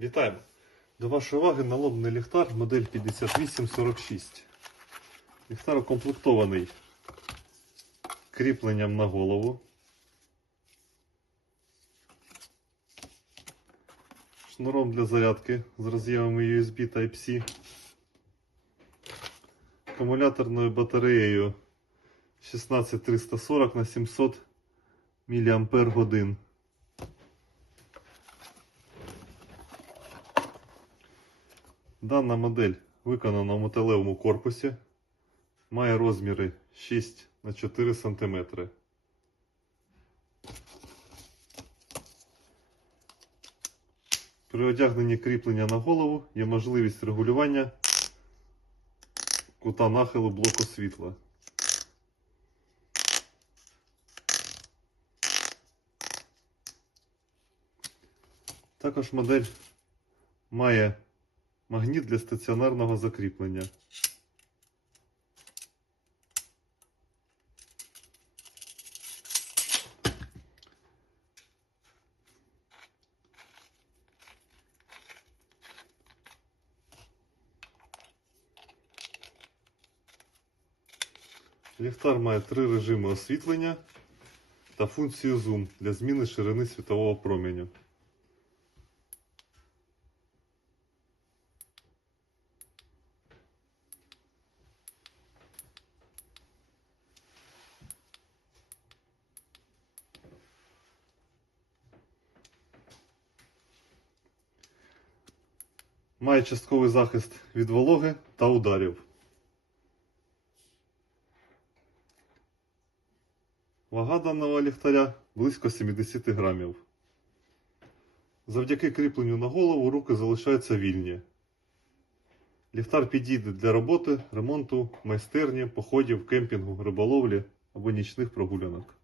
Вітаємо! До вашої уваги налобний ліхтар модель 5846. Ліхтар укомплектований кріпленням на голову, шнуром для зарядки з роз'ємами USB Type-C, акумуляторною батареєю 16340 на 700 мАч. Дана модель виконана в металевому корпусі, має розміри 6 на 4 см. При одягненні кріплення на голову є можливість регулювання кута нахилу блоку світла. Також модель має магніт для стаціонарного закріплення. Ліхтар має три режими освітлення та функцію зум для зміни ширини світового променю. Має частковий захист від вологи та ударів. Вага даного ліхтаря близько 70 грамів. Завдяки кріпленню на голову руки залишаються вільні. Ліхтар підійде для роботи, ремонту, майстерні, походів, кемпінгу, риболовлі або нічних прогулянок.